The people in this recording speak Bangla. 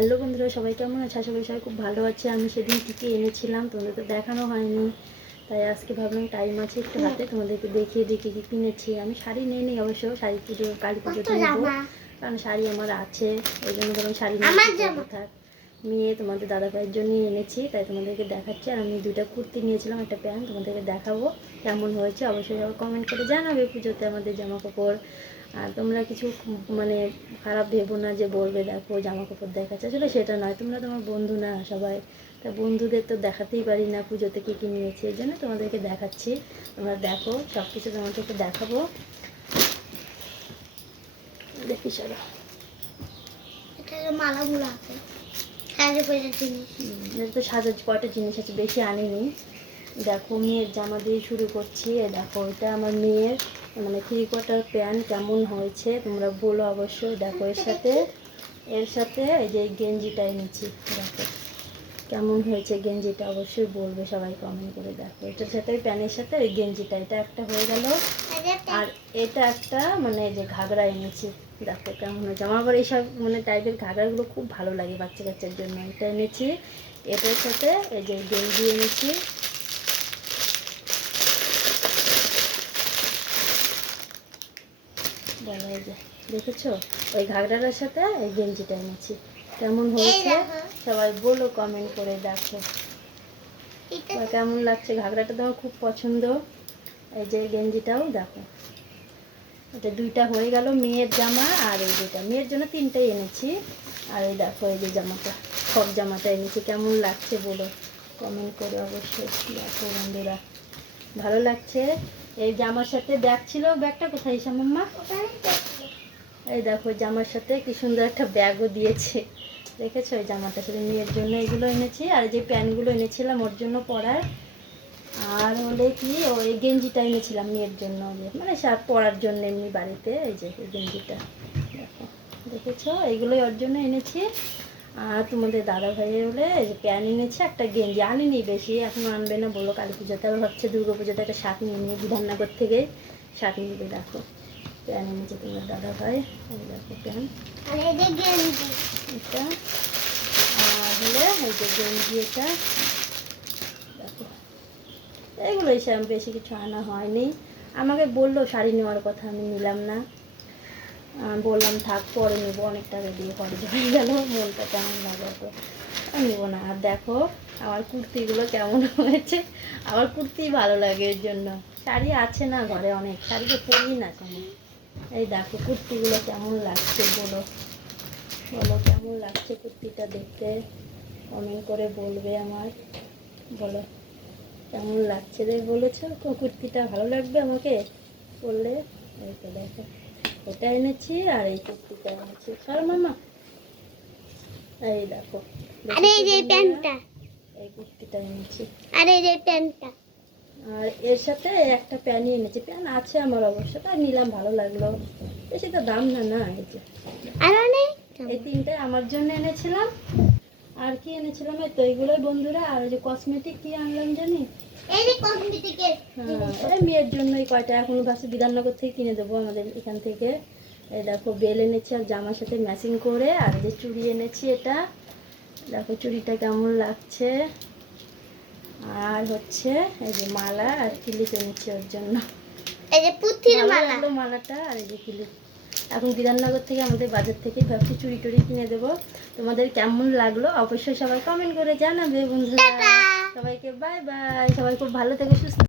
হ্যালো বন্ধুরা, সবাই কেমন আছে? আশা করি সবাই খুব ভালো আছে। আমি সেদিন টিকে এনেছিলাম, তোমাদেরকে দেখানো হয়নি, তাই আজকে ভাবলাম টাইম আছে একটু হাতে তোমাদেরকে দেখিয়ে দেখি কি কিনেছি। আমি শাড়ি নিয়ে নিই, অবশ্য শাড়ি পুজো কালী পুজোতে নেবো, কারণ শাড়ি আমার আছে, ওই জন্য বরং শাড়ি নিয়ে থাক। মেয়ে তোমাদের দাদা ভাইয়ের জন্যই এনেছি, তাই তোমাদেরকে দেখাচ্ছি। আর আমি দুইটা কুর্তি নিয়েছিলাম, একটা প্যান্ট, তোমাদেরকে দেখাবো কেমন হয়েছে। অবশ্যই সবাই কমেন্ট করে জানাবে পুজোতে আমাদের জামা কাপড়। আর তোমরা কিছু মানে খারাপ ভেবো না যে বলবে দেখো জামা কাপড় দেখাচ্ছে, আসলে সেটা নয়। তোমরা তোমার বন্ধু না সবাই, তা বন্ধুদের তো দেখাতেই পারি না পুজোতে কী কী নিয়েছি, এই জন্য তোমাদেরকে দেখাচ্ছি। তোমরা দেখো, সব কিছু তোমাদেরকে দেখাবো। দেখি সরো, মালাগুলো আছে, তো সাজার কয়টা জিনিস আছে, বেশি আনিনি। দেখো, মেয়ের জামা দিয়ে শুরু করছি। দেখো, এটা আমার মেয়ের মানে 3/4 প্যান্ট, কেমন হয়েছে তোমরা বলো অবশ্যই। দেখো, এর সাথে এই যে গেঞ্জিটা এনেছি, দেখো কেমন হয়েছে গেঞ্জিটা, অবশ্যই বলবে সবাই কমেন্ট করে। দেখো, এটার সাথে ওই প্যান্টের সাথে ওই গেঞ্জিটা, এটা একটা হয়ে গেল। আর এটা একটা মানে যে ঘাগরা এনেছি, দেখো কেমন হয়েছে। আমার আবার এইসব মানে টাইপের ঘাগরাগুলো খুব ভালো লাগে বাচ্চা কাচ্চার জন্য। এটা এনেছি, এটার সাথে এই যে গেঞ্জি এনেছি। এই যে দেখেছো, ওই ঘাগরাটার সাথে এই গেঞ্জিটা এনেছি, কেমন হয়েছে সবাই বলো কমেন্ট করে। দেখো কেমন লাগছে, ঘাগরাটা তো আমার খুব পছন্দ। এই যে গেঞ্জিটাও দেখো, এটা দুইটা হয়ে গেল মেয়ের জামা। আর এই যেটা মেয়ের জন্য 3টাই এনেছি। আর এই দেখো, এই যে জামাটা, সব জামাটা এনেছি, কেমন লাগছে বলো কমেন্ট করে অবশ্যই। দেখো বন্ধুরা, ভালো লাগছে। এই জামার সাথে ব্যাগ ছিল, ব্যাগটা কোথায় শামাম্মা? এই দেখো, জামার সাথে কি সুন্দর একটা ব্যাগও দিয়েছে, দেখেছো? এই জামাটার সাথে মেয়ের জন্য এগুলো এনেছি। আর যে প্যান্টগুলো এনেছিলাম ওর জন্য পরার, আর হলে কি ওই গেঞ্জিটা এনেছিলাম মেয়ের জন্য, মানে শার্ট পরার জন্য এমনি বাড়িতে। এই যে এই গেঞ্জিটা দেখো, দেখেছো? এইগুলোই ওর জন্য এনেছি। আর তোমাদের দাদা ভাইয়ের হলে এই যে প্যান্ট এনেছে, একটা গেঞ্জি আনিনি বেশি, এখন আনবে না বললো কালী পুজোতে। আবার ভাবছে দুর্গা পুজোতে একটা শার্ট নিয়ে নিয়ে বিধাননগর থেকে শার্ট নিয়ে। দেখো প্যান্ট এনেছে তোমার দাদা ভাই, দেখো প্যান্ট এটা। আর হলে এই যে গেঞ্জি, এটা দেখো। এগুলোই সে বেশি কিছু আনা হয়নি। আমাকে বললো শাড়ি নেওয়ার কথা, আমি নিলাম না, বললাম থাক পরে নেবো, অনেক টাকা দিয়ে খরচ হয়ে গেল, মনটা কেমন লাগলো তো নেবো না। আর দেখো আমার কুর্তিগুলো কেমন হয়েছে, আমার কুর্তি ভালো লাগে এর জন্য। শাড়ি আছে না ঘরে অনেক, শাড়িকে পরি না কেমন। এই দেখো কুর্তিগুলো কেমন লাগছে বলো, বলো কেমন লাগছে কুর্তিটা দেখতে, কমেন্ট করে বলবে আমার, বলো কেমন লাগছে রে, বলেছো কুর্তিটা ভালো লাগবে আমাকে বললে। এই তো দেখো, এটা এনেছি আর এই কুর্তিটা এনেছি। চলো মামা, এই দেখো, এই কুর্তিটা এনেছি। আর এর সাথে একটা প্যান্ট এনেছি, প্যান্ট আছে আমার অবশ্য, তাই নিলাম, ভালো লাগলো, বেশি তো দাম না। না এই যে এই 3টাই আমার জন্য এনেছিলাম। আর কি এনেছিলাম, এই তো এইগুলোই বন্ধুরা। আর ওই যে কসমেটিক কি আনলাম জানি, মেয়ের জন্য এই কয়টা এখনো ভাবছি বিধাননগর থেকে কিনে দেবো আমাদের এখান থেকে। এই দেখো বেল এনেছি আর জামার সাথে ম্যাচিং করে। আর যে চুড়ি এনেছি, এটা দেখো চুড়িটা কেমন লাগছে। আর হচ্ছে এই যে মালা আর ক্লিপ এনেছি ওর জন্য, এই যে পুঁথির মালা, মালাটা আর এই যে ক্লিপ। এখন বিধাননগর থেকে আমাদের বাজার থেকে ভাবছি চুড়ি টুড়ি কিনে দেবো। তোমাদের কেমন লাগলো অবশ্যই সবাই কমেন্ট করে জানাবে বন্ধুরা। সবাইকে বাই বাই, সবাই খুব ভালো থেকে সুস্থ